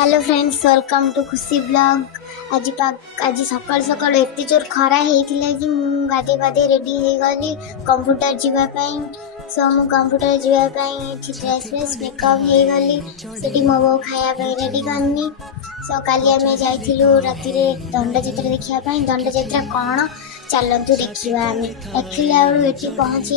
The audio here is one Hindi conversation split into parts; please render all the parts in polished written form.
हेलो फ्रेंड्स, वेलकम टू खुशी ब्लॉग। आज सकाल सकाल एत जोर खरा होता कि गाधे गाधे रेडी हो गली कंप्यूटर जावाई। सो मु कंप्यूटर जावाई ड्रेस फ्रेस मेकअप हो गली से मो बो खायापी रेडी करनी। सो काली आम जाइलु राति दंडजात्रा देखा। दंडजात्रा कौन चलतु देखा। आम देखला बेलू पहुँची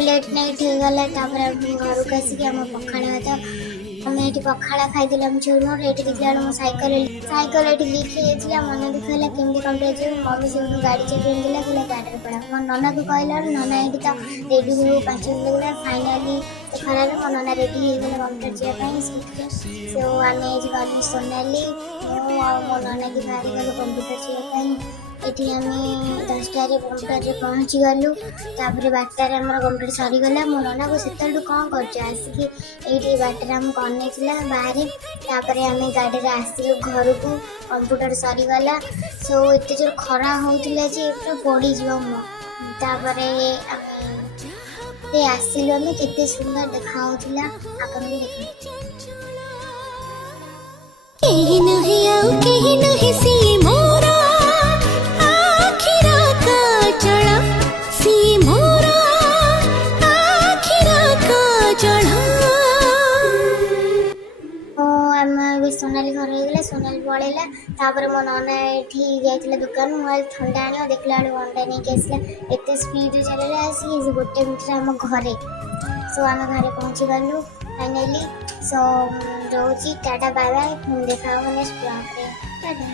लेट नाइट हो गला। घर को आसिक पखाड़ भात आम ये पखाड़ खाई आम झूर मोर ये देखला मो साइकेल ये लीक हो मन दुख है केमी कंप्लीट मम्मी से गाड़ी चाबी देला कहला गाड़ी पड़ा। मो नना को कहला नना ये तो रेडी हो 5 मिनट लगला। फाइनाली खराब मो नना रेडी हो गले कंप्यूटर जावाई। सो आम गलु सोनाली मो नना की बाहरी गलु कंप्यूटर जावाई। ये आम 10टार कंप्यूटर पहुँची गलु। बारटार आम कंप्यूटर सरीगला। मो नना को से कौन कर ये बाटर आम कनेला बाहर। आम गाड़ी आसलु घर को कंप्यूटर सरीगला। सो एत जोर खरा होता जे पड़ज मुझे आसलु आम के सुंदर देखा आपन भी देख। सोनाली घर हो सोनाली पलैला। मो नना ये जाइए दुकान मोबाइल ठंडा आने देखला अंडा नहीं आसला। एत स्पीड चलला सी गोटे मिनट आम घरे। सो आम घर पहुँची गलु फाइनाली। सो रोची टाटा बाय बाय। देखा नेक्स्ट ब्लॉग रे। टाटा।